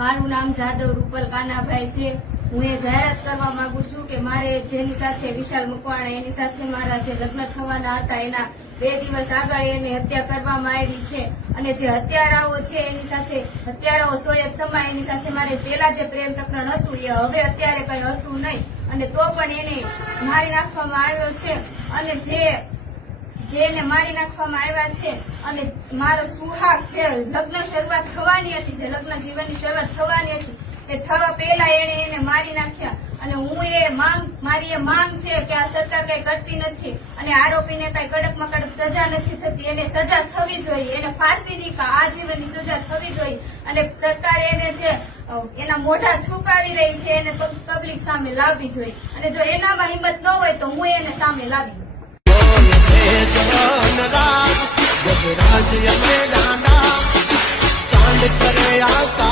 મારું નામ જાદવ રૂપલ કાનાભાઈ છે। હું એ જાહેરાત કરવા માંગુ છું કે મારે જેની સાથે વિશાલ મકવાણા એની સાથે મારા જે લગ્ન થવાના હતા એના 2 દિવસ આગળ એની હત્યા કરવામાં આવી છે અને જે હત્યારાઓ છે એની સાથે હત્યારાઓ સોએબ સમા એની સાથે મારે પેલા જે પ્રેમ પ્રકરણ હતું એ હવે અત્યારે કઈ હતું નહીં અને તો પણ એને મારી નાખવામાં આવ્યો છે અને જેને મારી નાખવામાં આવ્યા છે અને મારો સુહાગ જે લગ્ન શરૂઆત થવાની હતી જે લગ્ન જીવનની શરૂઆત થવાની હતી એ થવા પહેલા એને મારી નાખ્યા અને મારી એ માંગ છે કે આ સરકાર કઈ કરતી નથી અને આરોપીને કઈ કડકમાં કડક સજા નથી થતી એને સજા થવી જોઈએ એને ફાંસીની આજીવનની સજા થવી જોઈએ અને સરકાર એને જે એના મોઢા છુપાવી રહી છે એને પબ્લિક સામે લાવવી જોઈએ અને જો એનામાં હિંમત ન હોય તો હું એને સામે લાવી जब राज में डांडा चांद करे आका